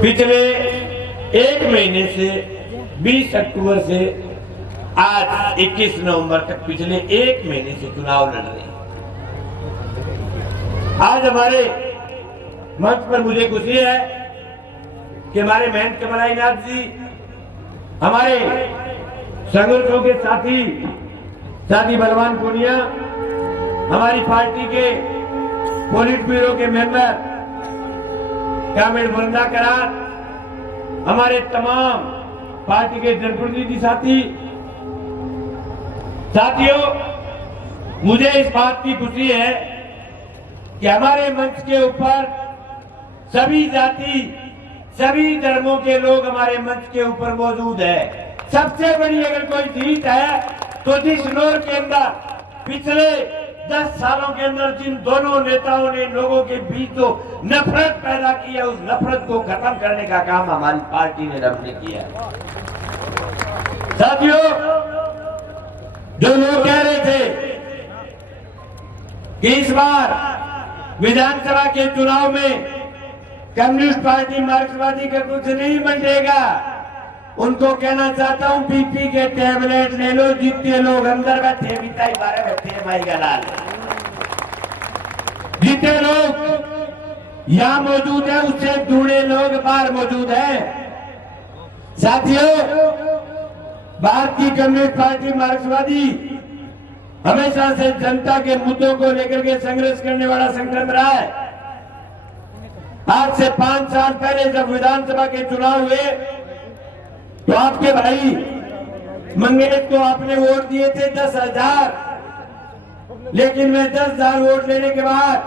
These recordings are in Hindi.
पिछले एक महीने से 20 अक्टूबर से आज 21 नवंबर तक पिछले एक महीने से चुनाव लड़ रहे हैं। आज हमारे मंच पर मुझे खुशी है कि हमारे महंत कमलाईनाथ जी, हमारे संघर्षों के साथी बलवान पूनिया, हमारी पार्टी के पोलिट ब्यूरो के मेंबर कामिल वृंदा करार, हमारे तमाम पार्टी के जनप्रतिनिधि साथियों, मुझे इस बात की खुशी है कि हमारे मंच के ऊपर सभी जाति, सभी धर्मों के लोग हमारे मंच के ऊपर मौजूद है। सबसे बड़ी अगर कोई जीत है तो जिसनौर के अंदर पिछले 10 सालों के अंदर जिन दोनों नेताओं ने लोगों के बीच जो नफरत पैदा की है, उस नफरत को खत्म करने का काम हमारी पार्टी ने रब ने किया है। साथियों, जो लोग कह रहे थे कि इस बार विधानसभा के चुनाव में कम्युनिस्ट पार्टी मार्क्सवादी का कुछ नहीं बनेगा, उनको कहना चाहता हूं, पीपी के टैबलेट ले लो, जितने लोग अंदर बैठे बिताई 12 बैठे माई गलाल, जितने लोग यहां मौजूद है उससे दूसरे लोग बाहर मौजूद हैं। साथियों, भारतीय कम्युनिस्ट पार्टी मार्क्सवादी हमेशा से जनता के मुद्दों को लेकर के संघर्ष करने वाला संगठन रहा है। आज से 5 साल पहले जब विधानसभा के चुनाव हुए तो आपके भाई मंगेश को आपने वोट दिए थे 10,000, लेकिन मैं 10,000 वोट लेने के बाद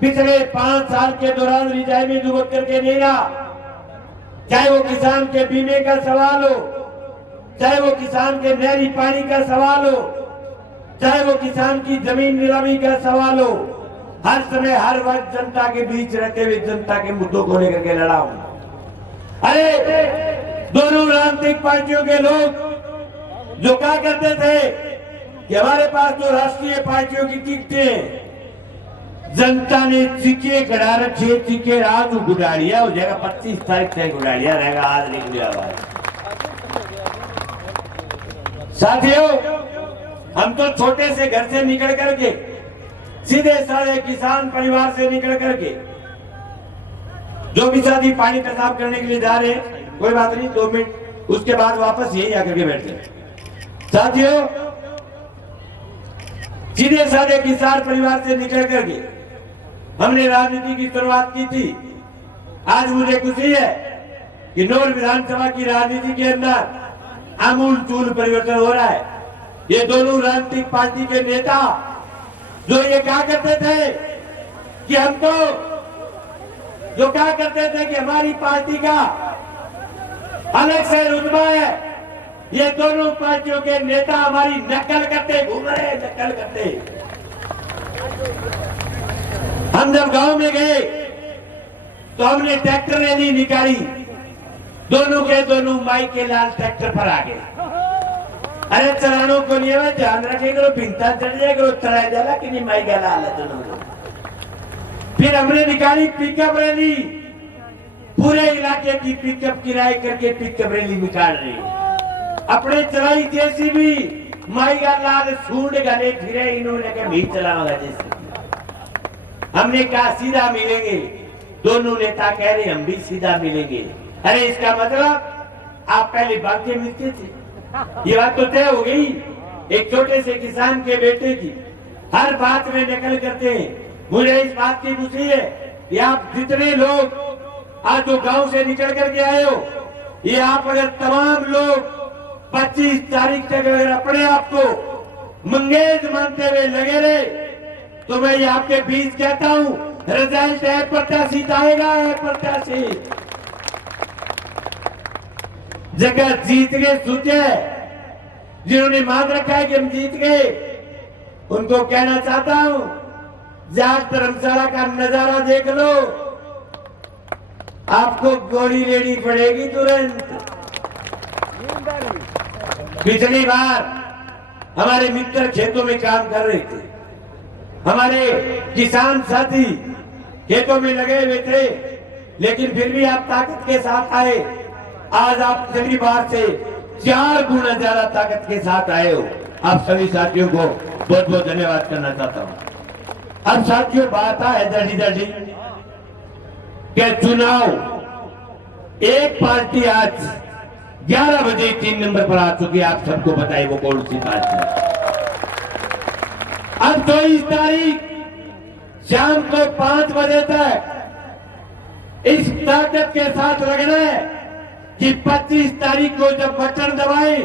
पिछले 5 साल के दौरान रिजाई में जुबक करके नहीं रहा। चाहे वो किसान के बीमे का सवाल हो, चाहे वो किसान के नहरी पानी का सवाल हो, चाहे वो किसान की जमीन नीलामी का सवाल हो, हर समय हर वक्त जनता के बीच रहते हुए जनता के मुद्दों को लेकर के लड़ा हूं। अरे दोनों राजनीतिक पार्टियों के लोग जो कहा करते थे कि हमारे पास तो राष्ट्रीय पार्टियों की टिकटें, जनता ने चीखे गड़ा रखे, चीखे आज गुडारिया हो जाएगा, 25 तारीख से गुडारिया रहेगा, आज लिख लिया हुआ है। साथियों, हम तो छोटे से घर से निकल करके सीधे साधे किसान परिवार से निकल करके जो भी साथी पानी पेशाब करने के लिए जा रहे हैं, कोई बात नहीं, 2 मिनट उसके बाद वापस यही आकर के बैठे। साथियों, सीधे साधे किसान परिवार से निकल करके हमने राजनीति की शुरुआत की थी। आज मुझे खुशी है कि नौर विधानसभा की राजनीति के अंदर आमूल चूल परिवर्तन हो रहा है। ये दोनों राजनीतिक पार्टी के नेता जो ये कहा करते थे कि हमको, जो कहा करते थे कि हमारी पार्टी का अलग से रुतबा है, ये दोनों पार्टियों के नेता हमारी नकल करते घूम रहे, नकल करते। हम जब गांव में गए तो हमने ट्रैक्टर रैली निकाली, दोनों के दोनों माई के लाल ट्रैक्टर पर आ गए। अरे चलानों को लिए हुए ध्यान रखे करो, भिंता चढ़ जाए करो, चढ़ाया जाला कि नहीं, माई का लाल है दोनों। फिर हमने निकाली पिकअप रैली, पूरे इलाके की पिकअप किराए करके पिकअप रैली निकाल रही, अपने चलाई जेसीबी, माई का लाल सूंड गले फिरे, इन्होंने कहा भी चलाऊंगा जेसीबी। हमने कहा सीधा मिलेंगे, दोनों नेता कह रहे हम भी सीधा मिलेंगे। अरे इसका मतलब आप पहले बातें मिलते थे, ये बात तो तय हो गई। एक छोटे से किसान के बेटे की हर बात में नकल करते हैं। मुझे इस बात की खुशी है कि आप जितने लोग आज जो गांव से निकल करके आए हो, ये आप अगर तमाम लोग 25 तारीख तक अगर अपने आप को मंगेश मानते हुए लगे रहे, तो मैं ये आपके बीच कहता हूं, रिजल्ट है प्रत्याशी आएगा, है प्रत्याशी। जगह जीत गए सूचे, जिन्होंने मान रखा है कि हम जीत गए, उनको कहना चाहता हूं, जाट धर्मशाला का नजारा देख लो, आपको गोली लेनी पड़ेगी तुरंत। पिछली बार हमारे मित्र खेतों में काम कर रहे थे, हमारे किसान साथी खेतों में लगे हुए थे, लेकिन फिर भी आप ताकत के साथ आए। आज आप सभी बार से 4 गुना ज्यादा ताकत के साथ आए हो। आप सभी साथियों को बहुत बहुत धन्यवाद करना चाहता हूं। अब साथियों बात है जल्दी के चुनाव एक पार्टी आज 11 बजे 3 नंबर पर आ चुकी है। आप सबको बताइए वो कौन सी पार्टी है। अब 24 तारीख शाम को 5 बजे तक इस ताकत के साथ लगना है कि 25 तारीख को जब बटन दबाए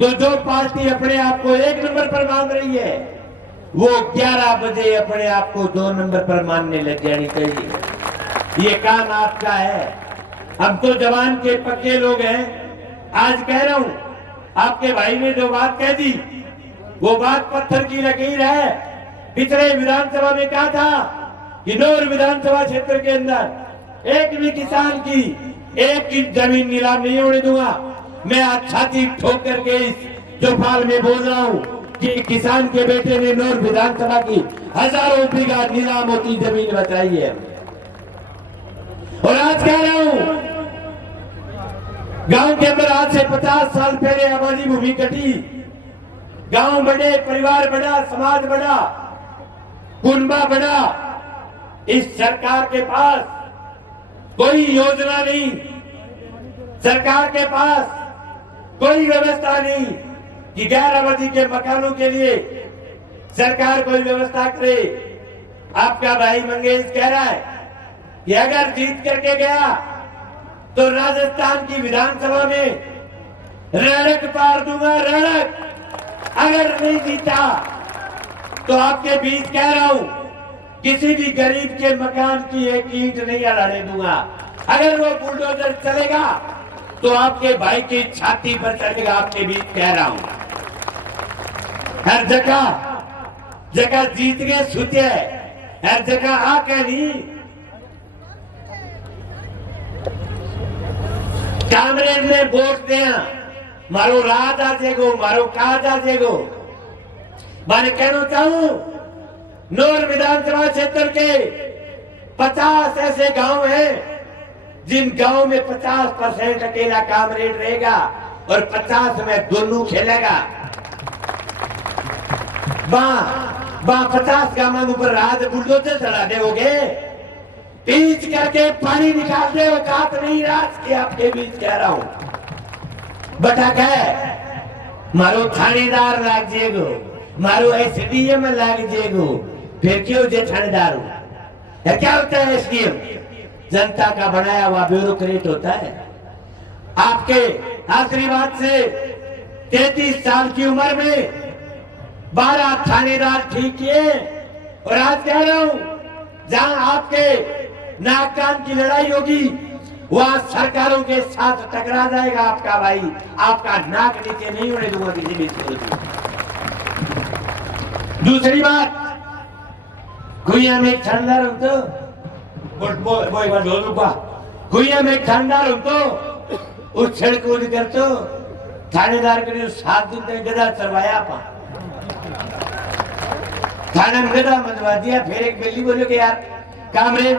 तो जो पार्टी अपने आप को 1 नंबर पर मान रही है वो 11 बजे अपने आप को 2 नंबर पर मानने लग जानी चाहिए। ये काम आपका है। हम तो जवान के पक्के लोग हैं। आज कह रहा हूं, आपके भाई ने जो बात कह दी वो बात पत्थर की लकीर है। पिछले विधानसभा में कहा था कि नौर विधानसभा क्षेत्र के अंदर एक भी किसान की एक इंच जमीन नीलाम नहीं होने दूंगा। मैं आज छाती ठोक करके इस चौपाल में बोल रहा हूं कि किसान के बेटे ने नौर विधानसभा की हजारों बीघा नीलाम होती जमीन बचाई है। और आज कह रहा हूं, गांव के अंदर आज से 50 साल पहले आबादी भूमि कटी। गांव बड़े, परिवार बड़ा, समाज बड़ा, कुनबा बड़ा। इस सरकार के पास कोई योजना नहीं, सरकार के पास कोई व्यवस्था नहीं कि गैर आबादी के मकानों के लिए सरकार कोई व्यवस्था करे। आपका भाई मंगेश कह रहा है कि अगर जीत करके गया तो राजस्थान की विधानसभा में रणक पार दूंगा, रणक। अगर नहीं जीता तो आपके बीच कह रहा हूं, किसी भी गरीब के मकान की एक ईंट नहीं हटाने दूंगा। अगर वो बुलडोजर चलेगा तो आपके भाई की छाती पर चलेगा। आपके बीच कह रहा हूं, हर जगह जीत गए सुते, हर जगह आके नहीं। कामरेड ने वोट दिया, मारो रात आ जाएगो, मारो काज आ जाएगो। मैंने कहना चाहूं, नौर विधानसभा क्षेत्र के 50 ऐसे गांव हैं जिन गांव में 50% अकेला कामरेड रहेगा और 50 में दोनों खेलेगा। 50 गांव ऊपर रात बुलडोजर चढ़ा दोगे, पीच करके पानी निकाल दे, औकात नहीं रात के। आपके बीच कह रहा हूं, बटा कह मारो थानेदार लाग जेगो, मारो एसडीएम लाग जेगो, फिर क्यों जे थानेदार हो? क्या होता है एसडीएम? जनता का बनाया हुआ ब्यूरोक्रेट होता है। आपके आखिरी बात से 33 साल की उम्र में 12 थानेदार ठीक किए। और आज कह रहा हूं, जहां आपके नाक कान की लड़ाई होगी वहां सरकारों के साथ टकरा जाएगा आपका भाई। आपका नाक नीचे नहीं होने दूंगा किसी भी सूरत। दूसरी बात, खुइया में एक ठंडार तो खुइया में एक ठंडार तो उछल कूद कर तो थानेदार के 7 दिन तक गधा चलवाया पा थाने में गधा मंजवा दिया। फिर एक बिल्ली बोले कि यार कामरेड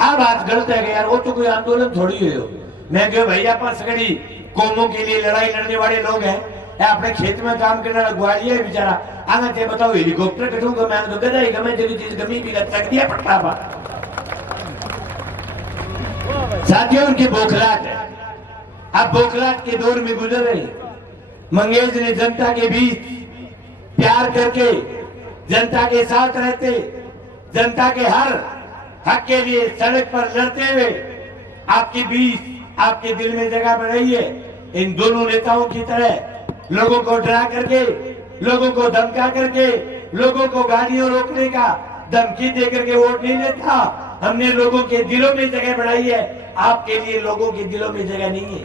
आ बात गलत है कि यार वो तो कोई आंदोलन थोड़ी हो। मैं क्यों भैया पास सगड़ी कौमों के लिए लड़ाई लड़ने वाले लोग हैं, अपने खेत में काम करने वाला ग्वालिया है बेचारा। आगे थे बताओ हेलीकॉप्टर कटूंगा मैं तो गधा ही गमे तेरी चीज गमी भी लग दिया पड़ता बा। साथियों उनकी बौखलाहट है। अब बौखलाहट के दौर में गुजर रहे मंगेश ने जनता के बीच प्यार करके, जनता के साथ रहते, जनता के हर हक के लिए सड़क पर लड़ते हुए आपके बीच, आपके दिल में जगह बनाई है। इन दोनों नेताओं की तरह लोगों को डरा करके, लोगों को धमका करके, लोगों को गाड़ियों रोकने का धमकी दे करके वोट नहीं लेता। हमने लोगों के दिलों में जगह बनाई है। आपके लिए लोगों के दिलों में जगह नहीं है।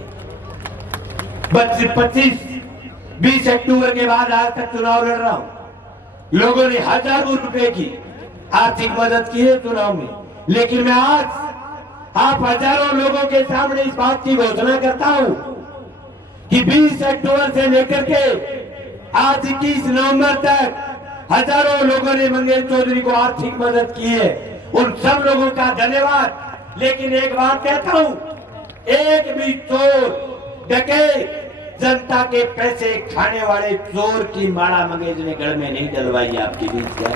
25-20 अक्टूबर के बाद आज तक चुनाव लड़ रहा हूं। लोगों ने हजारों रुपए की आर्थिक मदद की है चुनाव में, लेकिन मैं आज आप हजारों लोगों के सामने इस बात की घोषणा करता हूं कि 20 अक्टूबर से लेकर के आज 21 नवंबर तक हजारों लोगों ने मंगेश चौधरी को आर्थिक मदद की है। उन सब लोगों का धन्यवाद। लेकिन एक बात कहता हूं, एक भी चोर डकैत जनता के पैसे खाने वाले चोर की माला मंगेश ने गढ़ में नहीं डलवाई आपके बीच क्या।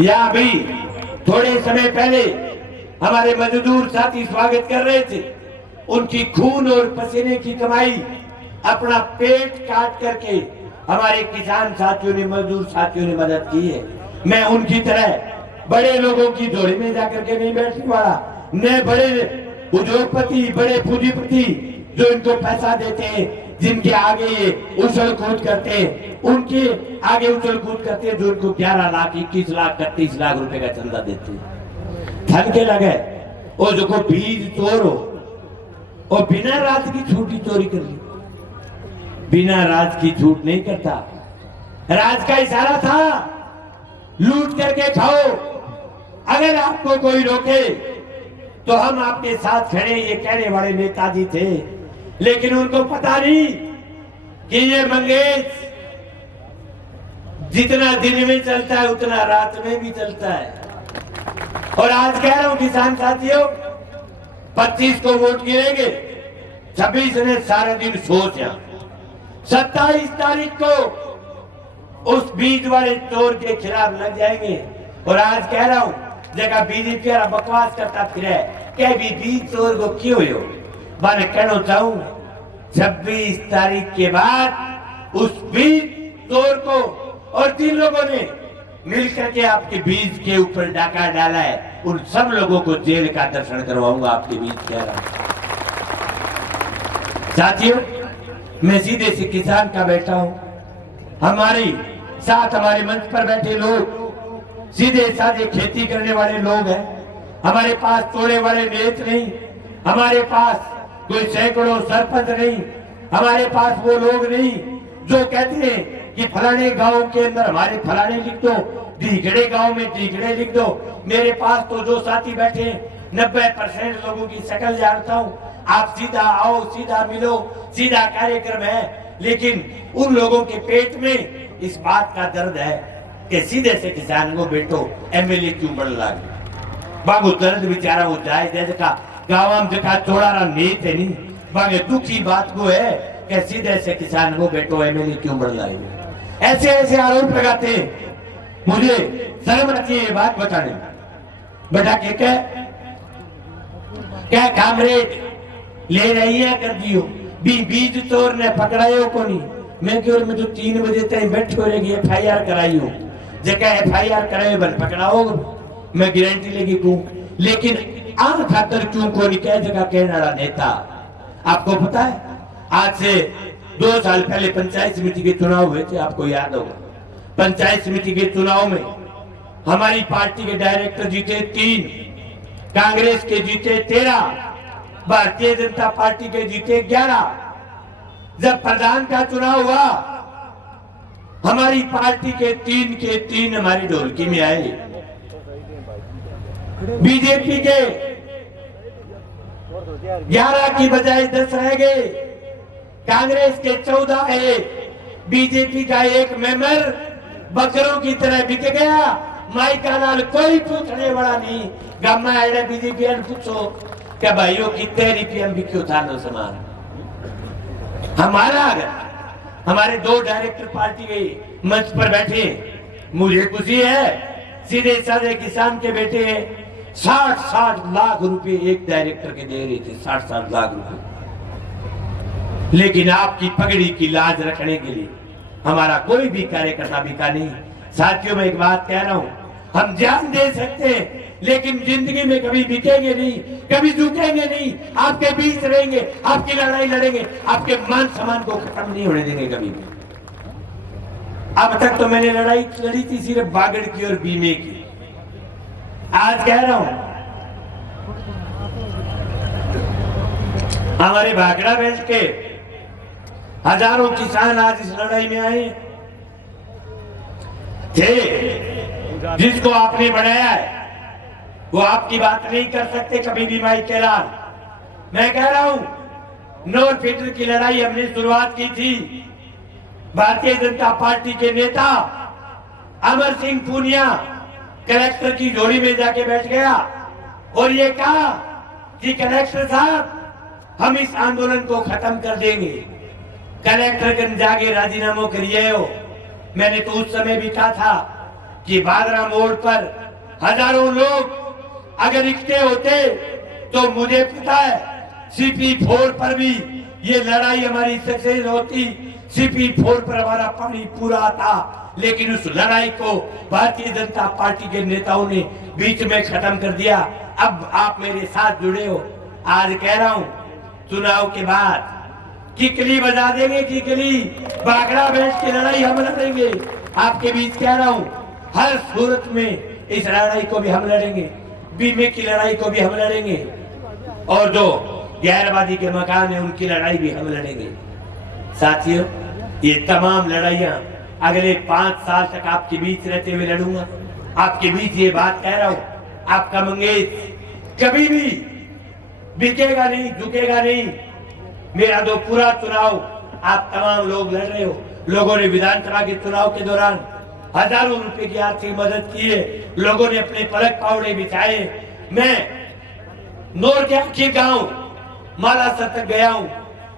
या अभी थोड़े समय पहले हमारे मजदूर साथी स्वागत कर रहे थे, उनकी खून और पसीने की कमाई अपना पेट काट करके हमारे किसान साथियों ने, मजदूर साथियों ने मदद की है। मैं उनकी तरह बड़े लोगों की झोली में जाकर के नहीं बैठने वाला, न बड़े उद्योगपति, बड़े पूंजीपति जो इनको पैसा देते हैं, जिनके आगे ये उछल कूद करते हैं, उनके आगे उछल कूद करते हैं, जो उनको 11 लाख, 21 लाख, 31 लाख रुपए का चंदा देते हैं। थन के लगे वो जो को बीज चोर हो और बिना राज की छूटी चोरी कर ली। बिना राज की छूट नहीं करता, राज का इशारा था लूट करके खाओ। अगर आपको कोई रोके तो हम आपके साथ खड़े, ये कहने वाले नेताजी थे। लेकिन उनको पता नहीं कि ये मंगेश जितना दिन में चलता है उतना रात में भी चलता है। और आज कह रहा हूं किसान साथियों, 25 को वोट गिरेंगे, 26 ने सारा दिन सोच, 27 तारीख को उस बीज वाले चोर के खिलाफ लग जाएंगे। और आज कह रहा हूं, जगह बीजेपी बकवास करता फिर क्या भी बीज चोर को क्यों हो, मैं कहना चाहूं 26 तारीख के बाद उस बीज चोर को और 3 लोगों ने मिलकर के आपके बीज के ऊपर डाका डाला है, उन सब लोगों को जेल का दर्शन करवाऊंगा आपके बीच कह रहा हूं। साथियों, मैं सीधे से किसान का बेटा हूं। हमारे साथ हमारे मंच पर बैठे लोग सीधे साधे खेती करने वाले लोग हैं। हमारे पास तोड़े वाले नेत नहीं, हमारे पास कोई सैकड़ों सरपंच नहीं, हमारे पास वो लोग नहीं जो कहते हैं कि फलाने गांव के अंदर हमारे फलाने लिख दो, ढीगड़े गांव में ढीगड़े लिख दो। मेरे पास तो जो साथी बैठे 90% लोगों की शक्ल जानता हूं। आप सीधा आओ, सीधा मिलो, सीधा कार्यक्रम है। लेकिन उन लोगों के पेट में इस बात का दर्द है कि सीधे से किसान को बेटो एमएलए क्यों बन लागे। बागो दर्द बेचारा हो जाए जैसा गाँव जका चोड़ारा नेत है नहीं, बागे दुखी बात को है कि सीधे से किसान को बेटो एमएलए क्यों बन लागे। ऐसे ऐसे आरोप लगाते हैं, मुझे शर्म आती है ये बात बताने। बेटा के क्या कामरेड ले रही है कर दियो, बीज चोर ने पकड़ायो को नहीं। मैं केवल में तो 3 बजे तक बैठे हो रहेगी, FIR कराई हो, जगह FIR कराए बन पकड़ाओ, मैं गारंटी लेगी कहूं। लेकिन आम खातर क्यों को नहीं कह जगह कहने वाला नेता। आपको पता है आज से 2 साल पहले पंचायत समिति के चुनाव हुए थे, आपको याद होगा। पंचायत समिति के चुनाव में हमारी पार्टी के डायरेक्टर जीते 3, कांग्रेस के जीते 13, भारतीय जनता पार्टी के जीते 11। जब प्रधान का चुनाव हुआ, हमारी पार्टी के 3 हमारी ढोलकी में आए, बीजेपी के 11 की बजाय 10 रह गए, कांग्रेस के 14 है, बीजेपी का 1 मेंबर बकरों की तरह बिक गया। माई का लाल कोई पूछने वाला नहीं। गामा आए बीजेपी पूछो क्या भाइयों कितने रुपये में बिक्यो था नो सामान। हमारे 2 डायरेक्टर पार्टी के मंच पर बैठे, मुझे खुशी है, सीधे साधे किसान के बेटे 60 लाख रुपए एक डायरेक्टर के दे रहे थे, 60 लाख रुपए। लेकिन आपकी पगड़ी की लाज रखने के लिए हमारा कोई भी कार्यकर्ता बिका नहीं। साथियों, मैं एक बात कह रहा हूं, हम जान दे सकते हैं लेकिन जिंदगी में कभी बिकेंगे नहीं, कभी झुकेंगे नहीं। आपके बीच रहेंगे, आपकी लड़ाई लड़ेंगे, आपके मान सम्मान को खत्म नहीं होने देंगे कभी भी। अब तक तो मैंने लड़ाई लड़ी थी सिर्फ बागड़ की और बीमे की। आज कह रहा हूं, हमारे भागड़ा बेल्ट के हजारों किसान आज इस लड़ाई में आए थे। जिसको आपने बनाया है वो आपकी बात नहीं कर सकते कभी भी। माई के लाल, मैं कह रहा हूं, नोट फिल्टर की लड़ाई हमने शुरुआत की थी। भारतीय जनता पार्टी के नेता अमर सिंह पूनिया कलेक्टर की जोड़ी में जाके बैठ गया और ये कहा कि कलेक्टर साहब हम इस आंदोलन को खत्म कर देंगे। कलेक्टर गंज जाके राजीनामा करिए हो। मैंने तो उस समय भी कहा था कि भादरा मोड़ पर हजारों लोग अगर इकट्ठे होते तो मुझे पता है CP4 पर भी ये लड़ाई हमारी सक्सेस होती। CP4 पर हमारा पानी पूरा आता, लेकिन उस लड़ाई को भारतीय जनता पार्टी के नेताओं ने बीच में खत्म कर दिया। अब आप मेरे साथ जुड़े हो। आज कह रहा हूं चुनाव के बाद किकली बजा देंगे, किकली बागड़ा बेच की लड़ाई हम लड़ेंगे। आपके बीच कह रहा हूं हर सूरत में इस लड़ाई को भी हम लड़ेंगे, बीमे की लड़ाई को भी हम लड़ेंगे, और जो गैरवादी के मकान है उनकी लड़ाई भी हम लड़ेंगे। साथियों, ये तमाम लड़ाइयां अगले 5 साल तक आपके बीच रहते हुए लड़ूंगा। आपके बीच ये बात कह रहा हूं, आपका मंगेश कभी भी बिकेगा नहीं, झुकेगा नहीं। मेरा तो पूरा चुनाव आप तमाम लोग लड़ रहे हो। लोगों ने विधानसभा के चुनाव के दौरान हजारों रुपए की आर्थिक मदद की है। लोगों ने अपने पलक पावड़े बिछाए। मैं नोर के आखिर गांव मालासर तक गया हूं,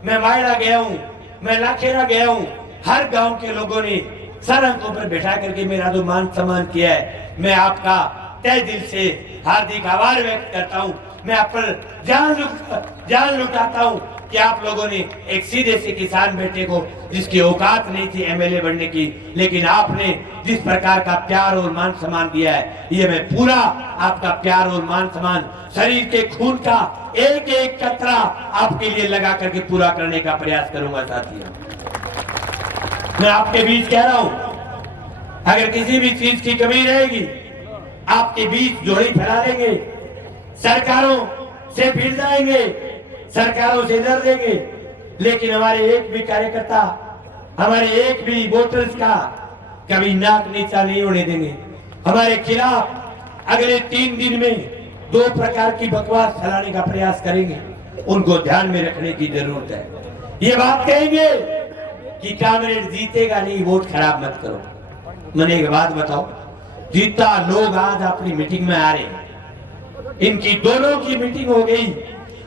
मैं मायड़ा गया हूं, मैं लाखेरा गया हूं। हर गांव के लोगों ने सर अंकों पर बैठा करके मेरा तो मान सम्मान किया है। मैं आपका तहे दिल से हार्दिक आभार व्यक्त करता हूं। मैं आप पर जान लुटाता हूं कि आप लोगों ने एक सीधे से किसान बेटे को, जिसकी औकात नहीं थी MLA बनने की, लेकिन आपने जिस प्रकार का प्यार और मान सम्मान दिया है, ये मैं पूरा आपका प्यार और मान सम्मान शरीर के खून का एक एक कतरा आपके लिए लगा करके पूरा करने का प्रयास करूंगा। साथियों, मैं आपके बीच कह रहा हूं, अगर किसी भी चीज की कमी रहेगी आपके बीच जोड़ी फैला लेंगे, सरकारों से भिड़ जाएंगे, सरकारों से डर देंगे, लेकिन हमारे एक भी कार्यकर्ता, हमारे एक भी वोटर्स का कभी नाक नीचा नहीं होने देंगे। हमारे खिलाफ अगले 3 दिन में 2 प्रकार की बकवास फैलाने का प्रयास करेंगे, उनको ध्यान में रखने की जरूरत है। ये बात कहेंगे कि कांग्रेस जीतेगा नहीं, वोट खराब मत करो। मैंने एक बात बताओ, जितना लोग आज अपनी मीटिंग में आ रहे हैं, इनकी दोनों की मीटिंग हो गई।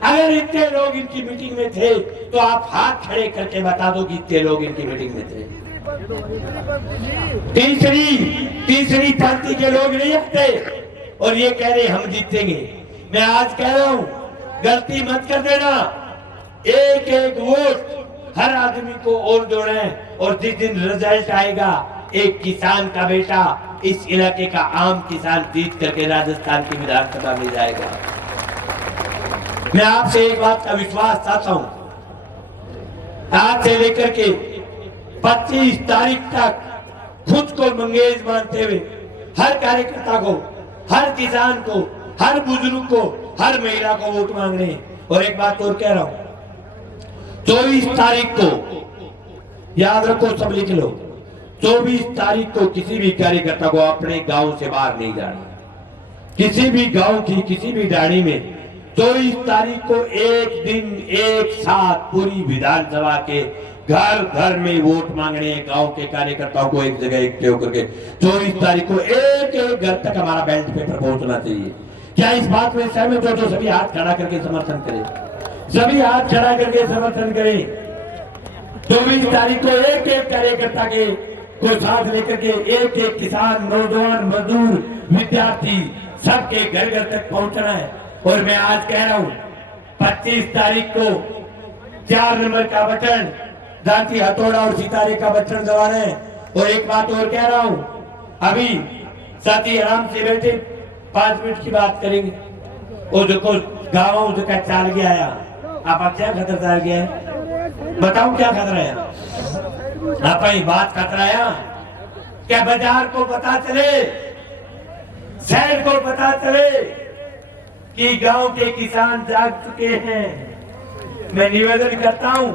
अगर इतने लोग इनकी मीटिंग में थे तो आप हाथ खड़े करके बता दो कि इतने लोग इनकी मीटिंग में थे। तीसरी पंक्ति के लोग नहीं आते और ये कह रहे हम जीतेंगे। मैं आज कह रहा हूं, गलती मत कर देना। एक एक वोट हर आदमी को और देना है, और जिस दिन रिजल्ट आएगा एक किसान का बेटा, इस इलाके का आम किसान जीत करके राजस्थान की विधानसभा में जाएगा। मैं आपसे एक बात का विश्वास चाहता हूं, आज से लेकर के 25 तारीख तक खुद को मंगेश मानते हुए हर कार्यकर्ता को, हर किसान को, हर बुजुर्ग को, हर महिला को वोट मांगने। और एक बात और कह रहा हूं, 24 तारीख को याद रखो, सब लिख लो, 24 तारीख को किसी भी कार्यकर्ता को अपने गांव से बाहर नहीं जाना। किसी भी गांव की किसी भी डाणी में 24 तारीख को एक दिन एक साथ पूरी विधानसभा के घर घर में वोट मांगने, गांव के कार्यकर्ताओं को एक जगह इकट्ठे होकर के 24 तारीख को एक एक घर तक हमारा बैलेट पेपर पहुंचना चाहिए। क्या इस बात में सहमत हो? तो सभी हाथ खड़ा करके समर्थन करें, सभी हाथ खड़ा करके समर्थन करें। 24 तारीख को एक एक कार्यकर्ता के को साथ लेकर के एक एक किसान, नौजवान, मजदूर, विद्यार्थी सबके घर घर तक पहुंचना है। और मैं आज कह रहा हूं, 25 तारीख को 4 नंबर का बटन, दांती, हथौड़ा और सितारे का बटन दबाना है। और एक बात और कह रहा हूं, अभी साथी आराम से बैठे 5 मिनट की बात करेंगे। और देखो गाँव का चाल गया आया, आप क्या खतरा चाल गया है, बताओ क्या खतरा है? आप बात खतरा है क्या? बाजार को पता चले, शहर को पता चले कि गांव के किसान जाग चुके हैं। मैं निवेदन करता हूं,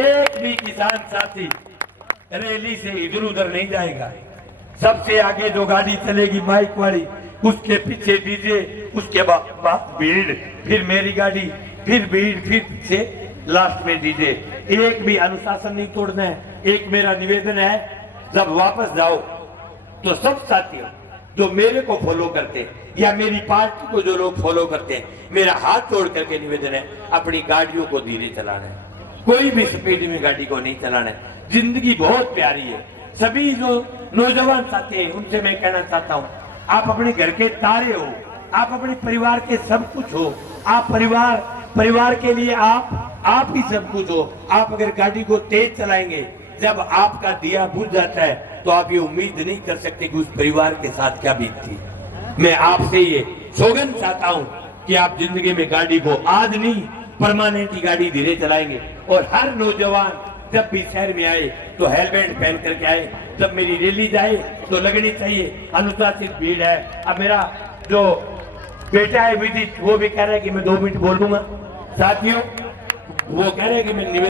एक भी किसान साथी रैली से इधर उधर नहीं जाएगा। सबसे आगे जो गाड़ी चलेगी माइक वाली, उसके पीछे डीजे, उसके बाद भीड़, फिर मेरी गाड़ी, फिर भीड़, फिर पीछे, लास्ट में डीजे। एक भी अनुशासन नहीं तोड़ना है। एक मेरा निवेदन है, जब वापस जाओ तो सब साथियों जो मेरे को फॉलो करते हैं या मेरी पार्टी को जो लोग फॉलो करते हैं, मेरा हाथ जोड़ करके निवेदन है, अपनी गाड़ियों को धीरे चलाना है, कोई भी स्पीड में गाड़ी को नहीं चलाना है। जिंदगी बहुत प्यारी है। सभी जो नौजवान साथी हैं उनसे मैं कहना चाहता हूँ, आप अपने घर के तारे हो, आप अपने परिवार के सब कुछ हो, आप परिवार के लिए आप ही सब कुछ हो। आप अगर गाड़ी को तेज चलाएंगे, जब आपका दिया बुझ जाता है तो आप ये उम्मीद नहीं कर सकते कि उस परिवार के साथ क्या बीतती। मैं आपसे ये सौगंध चाहता हूँ कि आप जिंदगी में गाड़ी को आज नहीं परमानेंट गाड़ी धीरे चलाएंगे। और हर नौजवान जब भी शहर में आए तो हेलमेट पहन करके आए। जब मेरी रैली जाए तो लगनी चाहिए अनुशासित भीड़ है। अब मेरा जो बेटा है विदित, वो भी कह रहा है कि मैं 2 मिनट बोल दूंगा। साथियों, वो कह रहे हैं कि मैं